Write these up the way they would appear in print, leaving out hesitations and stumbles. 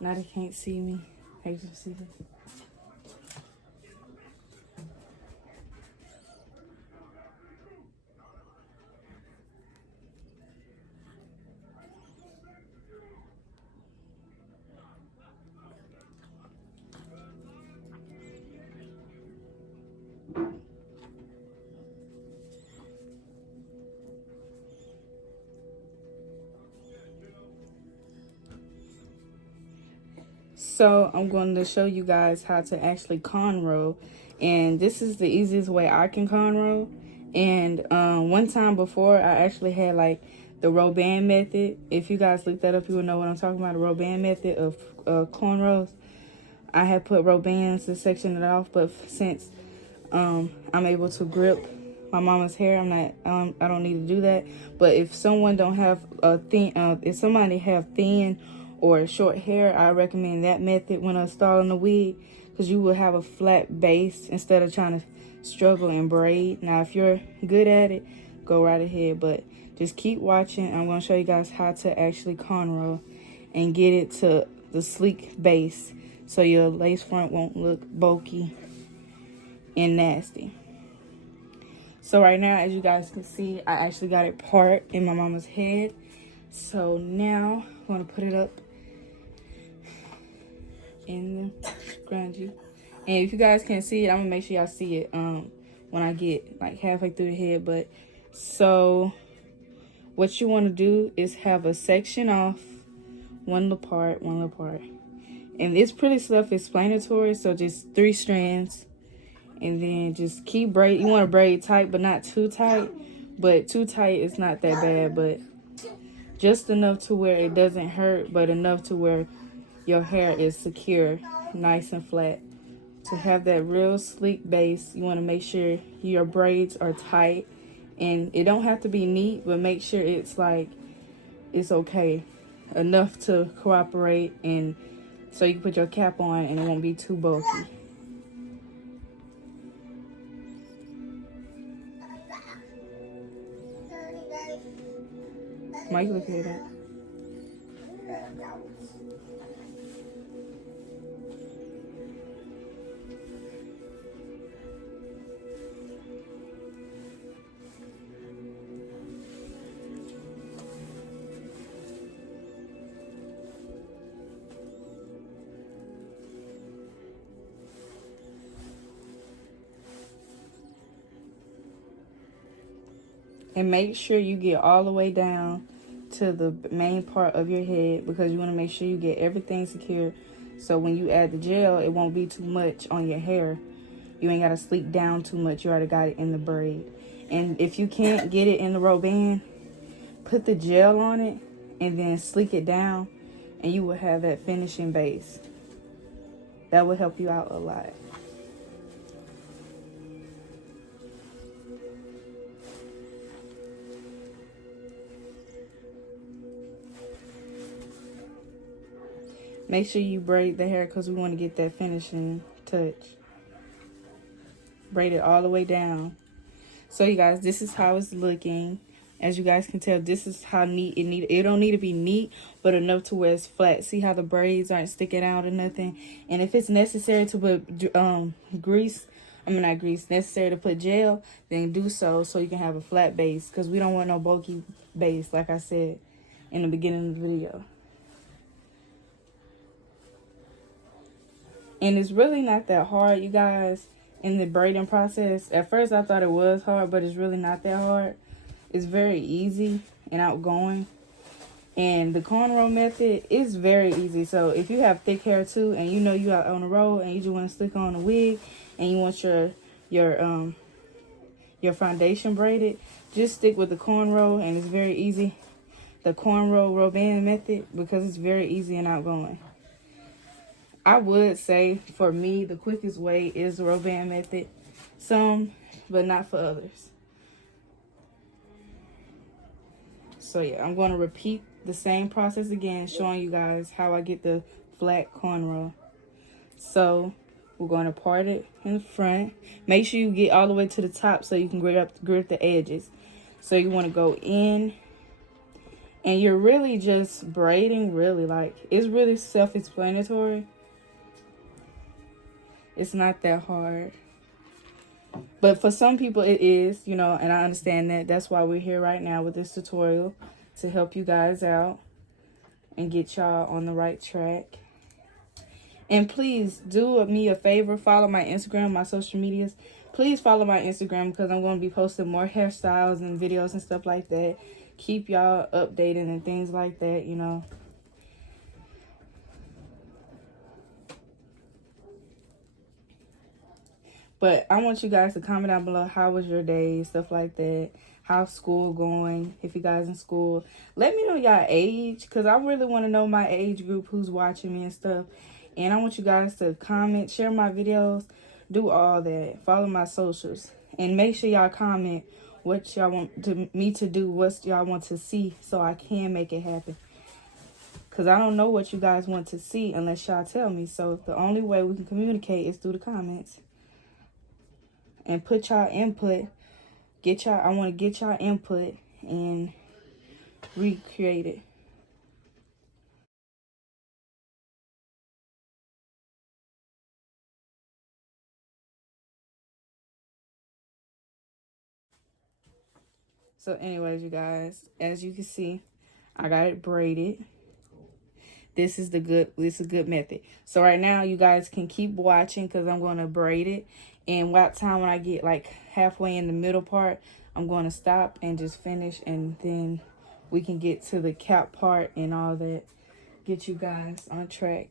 Now they can't see me. They can see me. So I'm going to show you guys how to actually cornrow, and this is the easiest way I can cornrow. And one time before, I actually had like the Roban method. If you guys look that up, you will know what I'm talking about. The Roban method of cornrows. I had put Robans to section it off, but since I'm able to grip my mama's hair, I don't need to do that. But if someone don't have a thin, if somebody have thin or short hair, I recommend that method when installing the wig, because you will have a flat base instead of trying to struggle and braid. Now, if you're good at it, go right ahead, but just keep watching. I'm going to show you guys how to actually cornrow and get it to the sleek base so your lace front won't look bulky and nasty. So right now, as you guys can see, I actually got it part in my mama's head. So now I'm going to put it up in the scrunchie. And if you guys can't see it, I'm gonna make sure y'all see it when I get like halfway through the head. But so what you want to do is have a section off, one little part, and it's pretty self-explanatory. So just 3 strands, and then just keep braid. You want to braid tight, but not too tight. But too tight is not that bad, but just enough to where it doesn't hurt, but enough to where your hair is secure, nice and flat. To have that real sleek base, you want to make sure your braids are tight, and it don't have to be neat, but make sure it's like it's okay enough to cooperate, and so you can put your cap on and it won't be too bulky. Mike, look at that. And make sure you get all the way down to the main part of your head, because you want to make sure you get everything secure. So when you add the gel, it won't be too much on your hair. You ain't got to sleek down too much. You already got it in the braid. And if you can't get it in the Roban, put the gel on it and then sleek it down, and you will have that finishing base. That will help you out a lot. Make sure you braid the hair, because we want to get that finishing touch. Braid it all the way down. So you guys, this is how it's looking. As you guys can tell, this is how neat it needs. It don't need to be neat, but enough to where it's flat. See how the braids aren't sticking out or nothing? And if it's necessary to put necessary to put gel, then do so you can have a flat base, because we don't want no bulky base, like I said in the beginning of the video. And it's really not that hard, you guys, in the braiding process. At first, I thought it was hard, but it's really not that hard. It's very easy and outgoing. And the cornrow method is very easy. So if you have thick hair too, and you know you out on the road and you just want to stick on a wig, and you want your foundation braided, just stick with the cornrow, and it's very easy. The cornrow Roban method, because it's very easy and outgoing. I would say, for me, the quickest way is the Roban method. Some, but not for others. So yeah, I'm going to repeat the same process again, showing you guys how I get the flat cornrow. So we're going to part it in the front. Make sure you get all the way to the top so you can grip the edges. So you want to go in And you're really just braiding, really, like, it's really self-explanatory. It's not that hard. But for some people it is, you know, and I understand that. That's why we're here right now with this tutorial, to help you guys out and get y'all on the right track. And please do me a favor, follow my Instagram, my social medias. Please follow my Instagram because I'm going to be posting more hairstyles and videos and stuff like that. Keep y'all updated and things like that, you know. But I want you guys to comment down below, how was your day, stuff like that. How's school going, if you guys in school. Let me know y'all age, because I really want to know my age group, who's watching me and stuff. And I want you guys to comment, share my videos, do all that. Follow my socials. And make sure y'all comment what y'all want me to do, what y'all want to see, so I can make it happen. Because I don't know what you guys want to see unless y'all tell me. So the only way we can communicate is through the comments. And put y'all input. I want to get y'all input and recreate it. So anyways, you guys, as you can see, I got it braided. This is a good method. So right now you guys can keep watching because I'm going to braid it. And what time when I get like halfway in the middle part, I'm going to stop and just finish, and then we can get to the cap part and all that. Get you guys on track.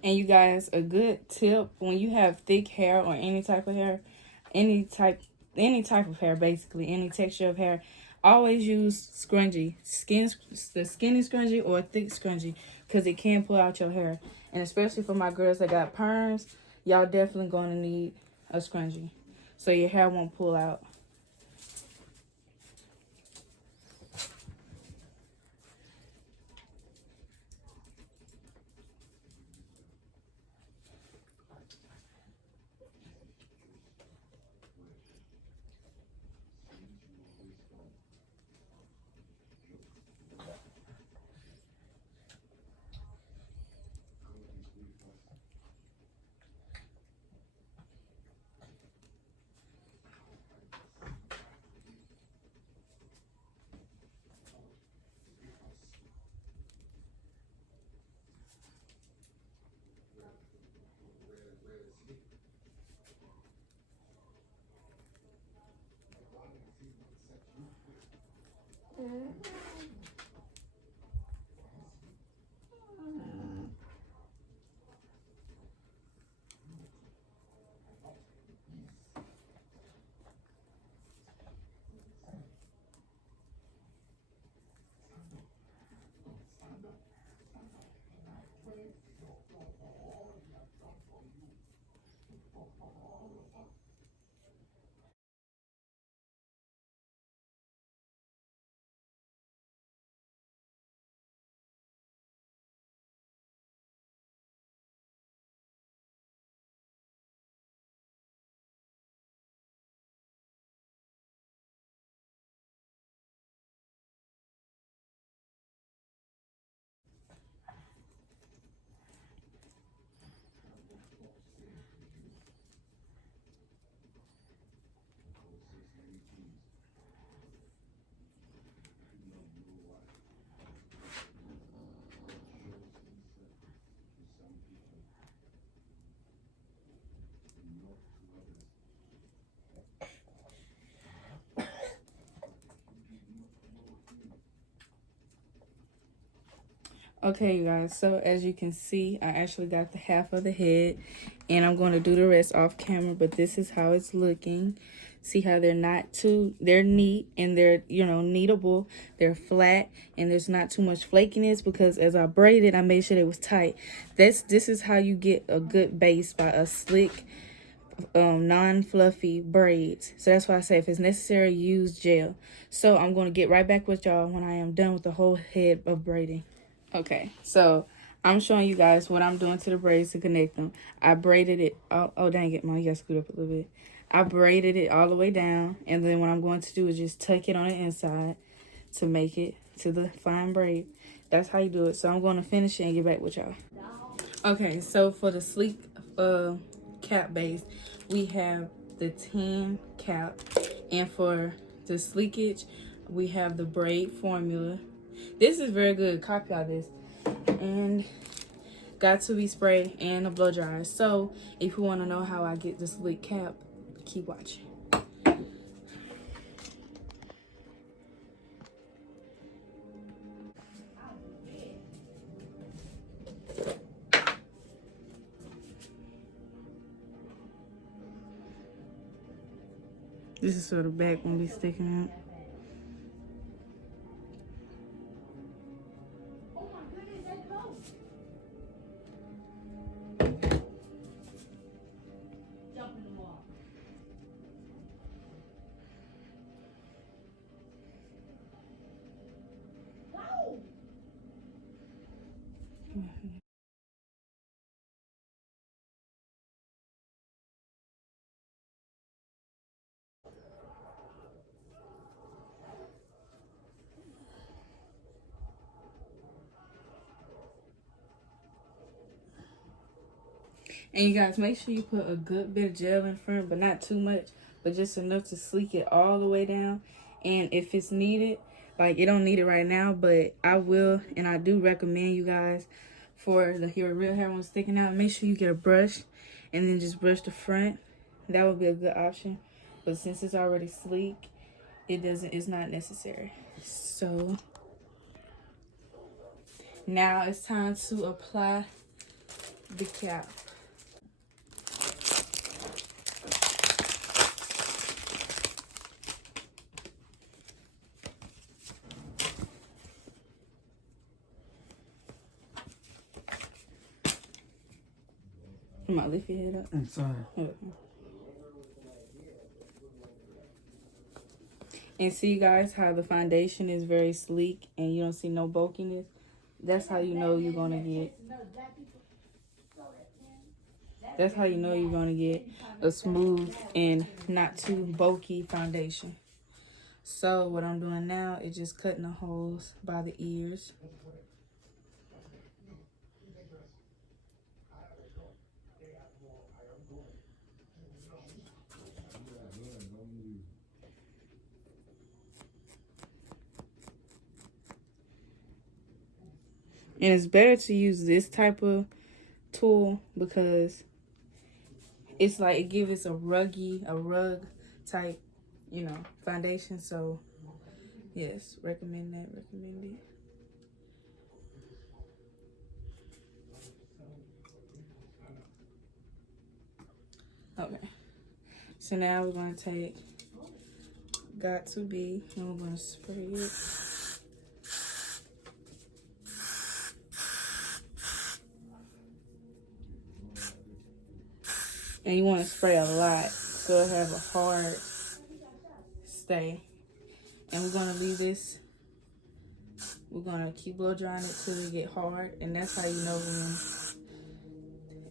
And you guys, a good tip when you have thick hair or any type of hair, any type of hair, basically any texture of hair, always use scrunchie, the skinny scrunchie or thick scrunchie, because it can pull out your hair. And especially for my girls that got perms, y'all definitely going to need a scrunchie so your hair won't pull out. Okay, you guys, so as you can see, I actually got the half of the head, and I'm going to do the rest off camera, but this is how it's looking. See how they're not too, they're neat, and they're, you know, kneadable. They're flat, and there's not too much flakiness, because as I braided, I made sure it was tight. This is how you get a good base, by a slick, non-fluffy braids. So that's why I say if it's necessary, use gel. So I'm going to get right back with y'all when I am done with the whole head of braiding. Okay, so I'm showing you guys what I'm doing to the braids to connect them. I braided it. Oh dang it, Mom, you got to scoot up a little bit. I braided it all the way down, and then what I'm going to do is just tuck it on the inside to make it to the fine braid. That's how you do it. So I'm going to finish it and get back with y'all. Okay, so for the sleek cap base, we have the tan cap, and for the sleekage, we have the braid formula. This is very good. Copy all this. And got to be spray and a blow dryer. So if you want to know how I get this sleek cap, keep watching. This is so the back won't be sticking out. And you guys, make sure you put a good bit of gel in front, but not too much, but just enough to sleek it all the way down. And if it's needed, like, it don't need it right now, but I will, and I do recommend you guys, for your real hair one sticking out, make sure you get a brush and then just brush the front. That would be a good option. But since it's already sleek, it's not necessary. So now it's time to apply the cap. Come on, lift your head up. I'm sorry. Okay. And see, guys, how the foundation is very sleek and you don't see no bulkiness. That's how you know you're gonna get. That's how you know you're gonna get a smooth and not too bulky foundation. So what I'm doing now is just cutting the holes by the ears. And it's better to use this type of tool because it's like it gives a rug type, you know, foundation. So yes, recommend that, recommend it. Okay, so now we're gonna take Got To Be, and we're gonna spray it. And you want to spray a lot so it'll have a hard stay. And we're gonna leave this. We're gonna keep blow drying it till it get hard, and that's how you know when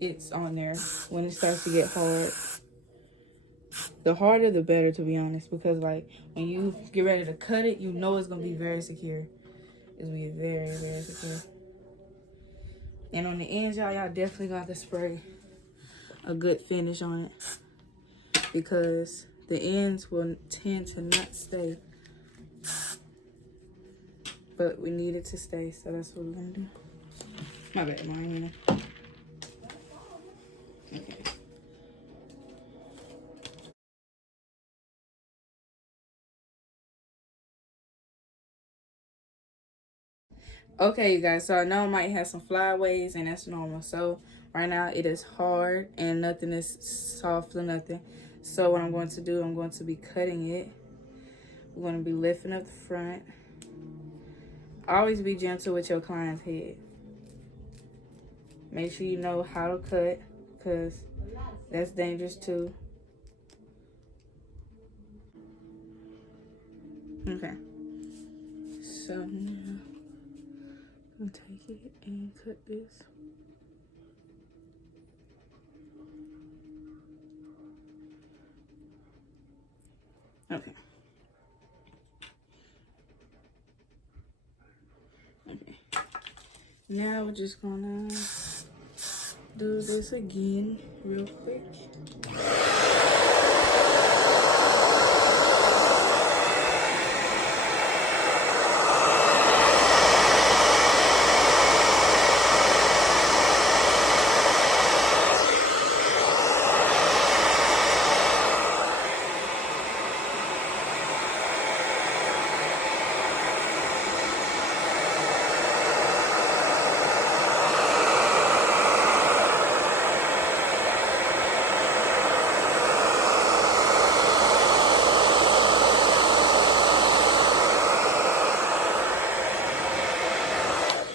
it's on there, when it starts to get hard. The harder the better, to be honest, because like when you get ready to cut it, you know it's gonna be very secure. It's gonna be very, very secure. And on the ends, y'all definitely got to spray a good finish on it because the ends will tend to not stay. But we need it to stay, so that's what we're gonna do. My bad, Mom, you know. Okay. Okay, you guys, so I know I might have some flyaways, and that's normal. So right now it is hard and nothing is soft or nothing. So what I'm going to do, I'm going to be cutting it. We're going to be lifting up the front. Always be gentle with your client's head. Make sure you know how to cut, because that's dangerous too. Okay. So now I'm going to take it and cut this. Okay. Okay. Now we're just gonna do this again real quick.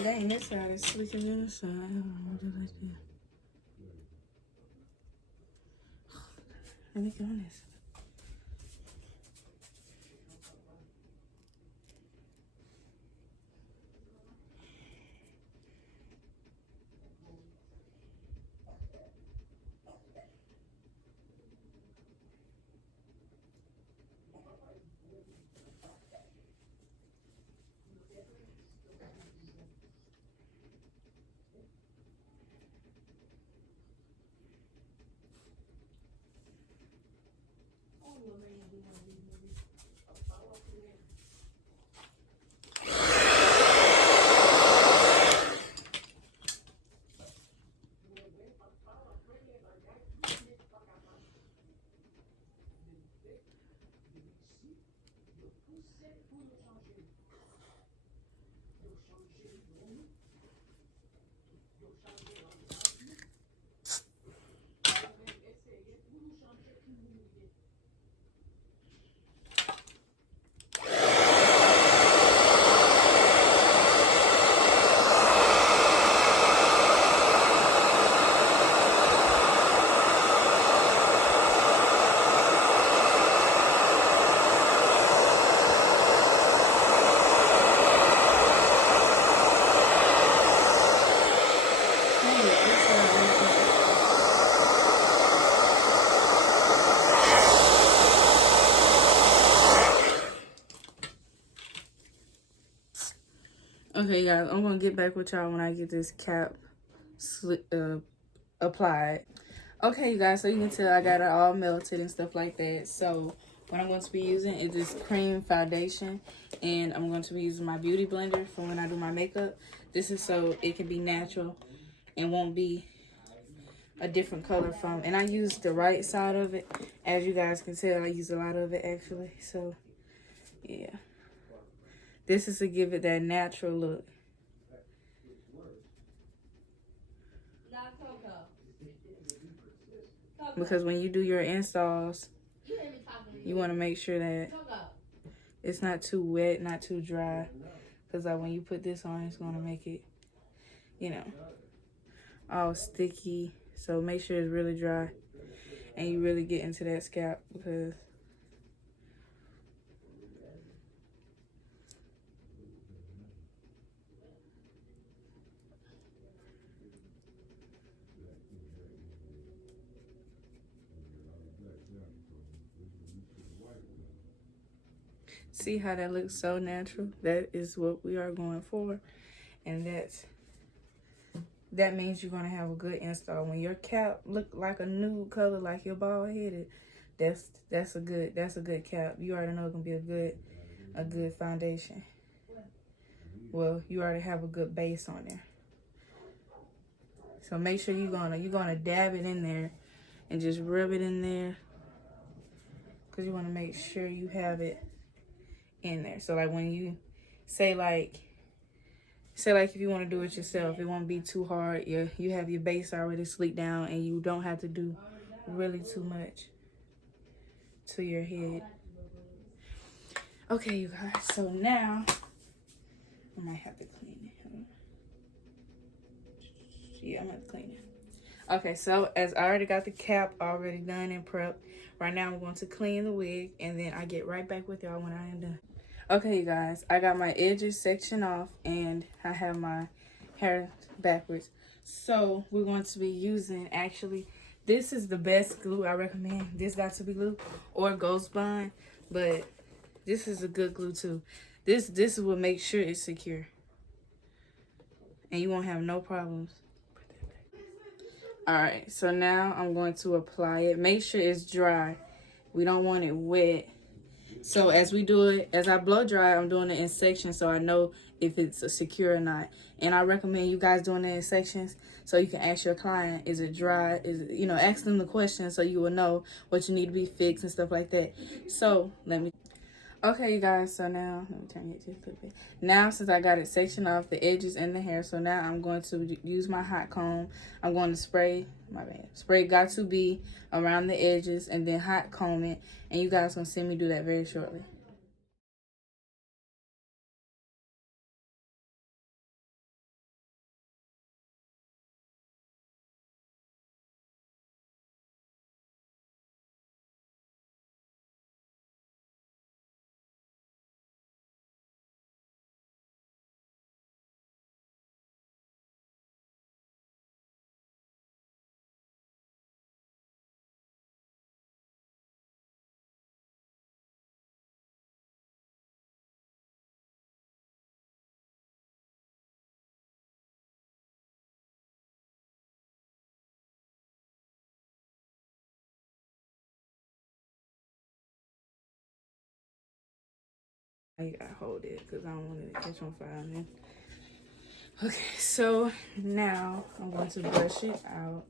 Dang, this side is slicker than the side. I don't know what to do. Let me go on this. Okay, guys, I'm gonna get back with y'all when I get this cap applied. Okay, you guys, so you can tell I got it all melted and stuff like that. So what I'm going to be using is this cream foundation, and I'm going to be using my beauty blender for when I do my makeup. This is so it can be natural and won't be a different color from, and I use the right side of it. As you guys can tell, I use a lot of it actually. So yeah, this is to give it that natural look. Because when you do your installs, you want to make sure that it's not too wet, not too dry. Because like when you put this on, it's going to make it, you know, all sticky. So make sure it's really dry and you really get into that scalp, because see how that looks so natural? That is what we are going for. And that means you're going to have a good install. When your cap look like a nude color, like you're bald headed, that's a good cap. You already know it's going to be a good foundation. Well, you already have a good base on there. So make sure you're gonna dab it in there and just rub it in there, because you want to make sure you have it in there. So like when you say like say like if you want to do it yourself, it won't be too hard. You have your base already sleek down, and you don't have to do really too much to your head. Okay, you guys, so now I might have to clean it. Yeah, I'm gonna clean it. Okay, so as I already got the cap already done and prepped, right now I'm going to clean the wig, and then I get right back with y'all when I am done. Okay, you guys, I got my edges section off, and I have my hair backwards. So we're going to be using, actually, this is the best glue I recommend. This got to be glue or Ghost Bond, but this is a good glue too. This will make sure it's secure, and you won't have no problems. All right, so now I'm going to apply it. Make sure it's dry. We don't want it wet. So as we do it, as I blow dry, I'm doing it in sections so I know if it's secure or not. And I recommend you guys doing it in sections so you can ask your client, is it dry? Is it, you know, ask them the question so you will know what you need to be fixed and stuff like that. So okay, you guys, so now, let me turn it just a little bit. Now, since I got it sectioned off the edges and the hair, so now I'm going to use my hot comb. I'm going to spray got to be around the edges and then hot comb it. And you guys going to see me do that very shortly. I gotta hold it because I don't want it to catch on fire. Man. Okay, so now I'm going to brush it out.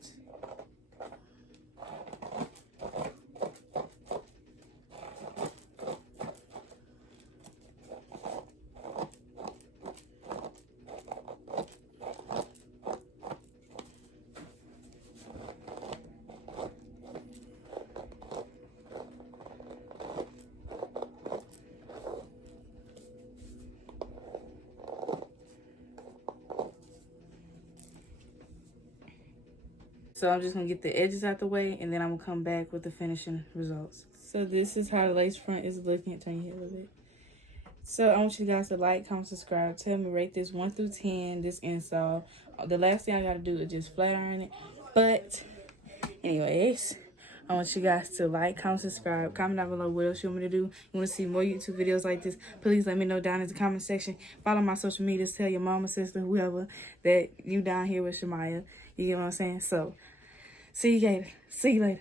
So I'm just gonna get the edges out the way, and then I'm gonna come back with the finishing results. So this is how the lace front is looking. Turn your head a little bit. So I want you guys to like, comment, subscribe. Tell me, rate this 1 through 10, this install. The last thing I gotta do is just flat iron it. But anyways, I want you guys to like, comment, subscribe. Comment down below what else you want me to do. You want to see more YouTube videos like this, please let me know down in the comment section. Follow my social medias. Tell your mama, sister, whoever that you down here with Shamaya. You know what I'm saying? So, see you later.